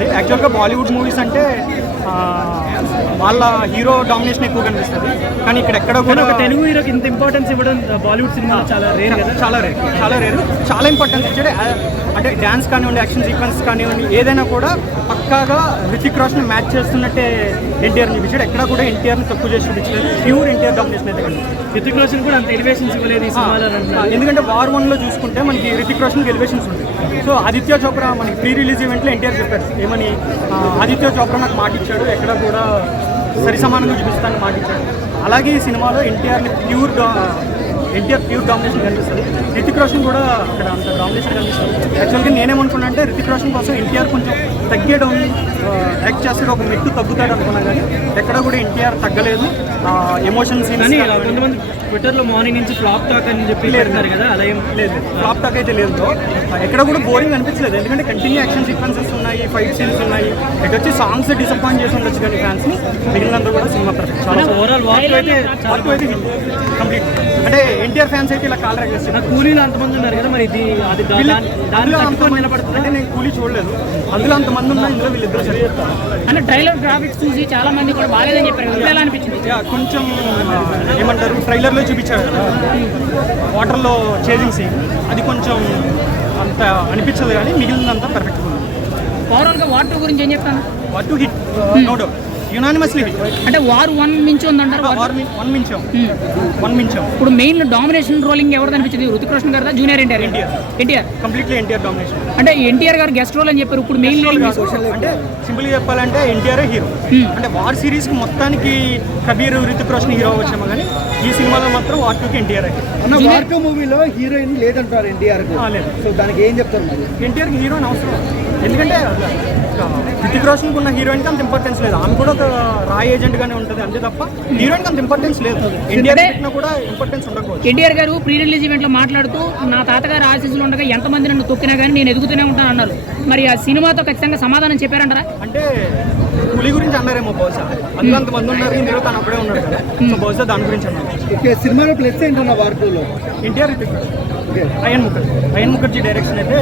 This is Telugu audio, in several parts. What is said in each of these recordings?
అనిపిస్తుంది. యాక్చువల్గా బాలీవుడ్ మూవీస్ అంటే వాళ్ళ హీరో డామినేషన్ ఎక్కువ కనిపిస్తుంది, కానీ ఇక్కడ ఎక్కడ కూడా ఒక తెలుగు హీరోకి ఇంత ఇంపార్టెన్స్ ఇవ్వడం బాలీవుడ్ సినిమా చాలా రేర్ కదా. చాలా రేరు, చాలా ఇంపార్టెన్స్ ఇచ్చాడు. అంటే డ్యాన్స్ కానివ్వండి, యాక్షన్ సీక్వెన్స్ కానివ్వండి, ఏదైనా కూడా పక్కాగా హృతిక్ రోషన్ మ్యాచ్ చేస్తున్నట్టే ఎన్టీఆర్ చూపించాడు. ఎక్కడ కూడా ఎన్టీఆర్ని తక్కువ చేసి చూపించలేదు. ప్యూర్ ఎన్టీఆర్ డామినేషన్ అయితే కనిపిస్తుంది. హృతిక్ రోషన్ కూడా అంత ఎలివేషన్స్ ఇవ్వలేదు ఈ సినిమాలో. ఎందుకంటే వార్ 1లో చూసుకుంటే మనకి హృతిక్ రోషన్కి ఎలివేషన్స్ ఉంటాయి. సో ఆదిత్య చోప్రా మనకి ప్రీ రిలీజ్ ఈవెంట్లో ఎన్టీఆర్ చెప్పారు ఏమని, ఆదిత్య చోప్రా నాకు మాట ఇచ్చాడు, ఎక్కడ కూడా సరి సమానంగా చూపిస్తానని మాట ఇచ్చాడు. అలాగే ఈ సినిమాలో ఎన్టీఆర్ ప్యూర్ డామినేషన్ కనిపిస్తుంది. హృతిక్ రోషన్ కూడా అక్కడ అంత డామినేషన్ కనిపిస్తుంది. యాక్చువల్గా నేనేమనుకున్నా అంటే హృతిక్ రోషన్ కోసం ఎన్టీఆర్ కొంచెం తగ్గడం యాక్ట్ చేస్తాడు, ఒక మెట్టు తగ్గుతాడు అనుకున్నా, కానీ ఎక్కడ కూడా ఎన్టీఆర్ తగ్గలేదు. ఎమోషన్ సీన్స్ కొంతమంది ట్విట్టర్లో మార్నింగ్ నుంచి ఫ్లాప్ టాక్ అని చెప్పి లేరున్నారు కదా, అలా ఏం లేదు. ఫ్లాప్ టాక్ అయితే లేదు. ఎక్కడ కూడా బోరింగ్ అనిపించలేదు, ఎందుకంటే కంటిన్యూ యాక్షన్ సీక్వెన్సెస్ ఉన్నాయి, ఫైట్ సీన్స్ ఉన్నాయి. ఇటు వచ్చి సాంగ్స్ డిసప్పాయింట్ చేసి ఉండొచ్చు కానీ ఫ్యాన్స్ని, మిగిలినంతా కూడా సినిమా పర్ఫెక్ట్. చాలా ఓవరాల్ వాక్ అయితే కంప్లీట్. అంటే ఎన్టీఆర్ ఫ్యాన్స్ అయితే ఇలా కాలర్ చేస్తారు. కూలీలు అంతమంది ఉన్నారు కదా, మరి ఇది దానిలో అంతమంది నిలబడుతుంది. అంటే నేను కూలీ చూడలేదు, అందులో అంతమంది ఉన్నా ఇందులో వీళ్ళిద్దరు సరిపోతారు. అంటే ట్రైలర్ గ్రాఫిక్స్ చూసి చాలా మంది కూడా బాగాలేదని చెప్పారు, ఎలా అనిపించింది? కొంచెం ఏమంటారు, ట్రైలర్లో చూపించాడు కదా వాటర్లో చేజింగ్ సీన్, అది కొంచెం అంత అనిపించదు, కానీ మిగిలినంతా పర్ఫెక్ట్గా ఉంది. ఓవరాల్గా వార్ 2 గురించి ఏం చెప్తాను? War 2 hit, no doubt, unanimously hit. అంటే వార్ 1 మించి ఉందంటారు. వన్ మించాం. ఇప్పుడు మెయిన్ డామినేషన్ రోలింగ్ ఎవరు అనిపించింది? హృతిక్ రోషన్ గారు, junior NTR completely NTR domination. అంటే ఎన్టీఆర్ గారు గెస్ట్ రోల్ అని చెప్పారు. ఇప్పుడు మెయిన్ అంటే సింపుల్గా చెప్పాలంటే ఎన్టీఆర్ హీరో. అంటే వార్ సిరీస్కి మొత్తానికి కబీర్, హృతిక్ రోషన్ హీరో వచ్చాము, కానీ ఈ సినిమాలో మాత్రం వార్ 2కి ఎన్టీఆర్ అయితే. వార్ 2 మూవీలో హీరోయిన్ లేదంటారు ఎన్టీఆర్. లేదు. సో దానికి ఏం చెప్తారు మరి? ఎన్టీఆర్కి హీరోయిన్ అవసరం, ఎందుకంటే హృతిక్ రోషన్కి ఉన్న హీరోయిన్కి అంత ఇంపార్టెన్స్ లేదు. ఆమె కూడా ఒక రాయ్ ఏజెంట్గానే ఉంటుంది అంతే తప్ప హీరోయిన్కి అంత ఇంపార్టెన్స్ లేదు. ఎన్టీఆర్ పెట్టినా కూడా ఇంపార్టెన్స్ ఉండకపోవచ్చు. ఎన్టీఆర్ గారు ప్రీ రిలీజ్ ఈవెంట్లో మాట్లాడుతూ నా తాతగారు ఆశీస్సులు ఉండగా ఎంతమంది నన్ను తొక్కినా కానీ నేను ఎదుగుతూనే ఉంటాను అన్నారు. మరి ఆ సినిమాతో ఖచ్చితంగా సమాధానం చెప్పారంటారా? అంటే పులి గురించి అన్నారేమో బహుశా, అందులో అంతమంది ఉన్నారు, ఇందులో తను అప్పుడే ఉన్నాడు కదా, సో బహుశా దాని గురించి అన్నారు. సినిమాలో ప్లస్ ఏంటన్నా వార్ 2లో? ఎన్టీఆర్, హృతిక్ రోషన్, అయన్ ముఖర్జీ డైరెక్షన్ అయితే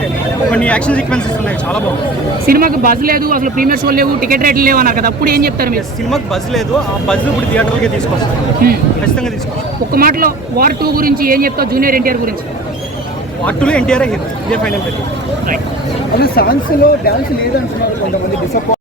కొన్ని యాక్షన్ సీక్వెన్సెస్ ఉన్నాయి, చాలా బాగుంది. సినిమాకి బజ్ లేదు, అసలు ప్రీమియర్ షో లేవు, టికెట్ రేట్లు లేవు అన్నారు కదా, అప్పుడు ఏం చెప్తారు మీరు? సినిమాకి బజ్ లేదు, ఆ బజ్ ఇప్పుడు థియేటర్లకే తీసుకొస్తారు, ఖచ్చితంగా తీసుకొస్తారు. ఒక్క మాటలో వార్ 2 గురించి ఏం చెప్తావు? జూనియర్ ఎన్టీఆర్ గురించి? వార్ 2లో ఎన్టీఆర్ హీరో, ఇదే ఫైనల్. అదే సాంగ్స్లో డాన్స్ లేదంటున్నారు కొంతమంది, డిసప్పాయింట్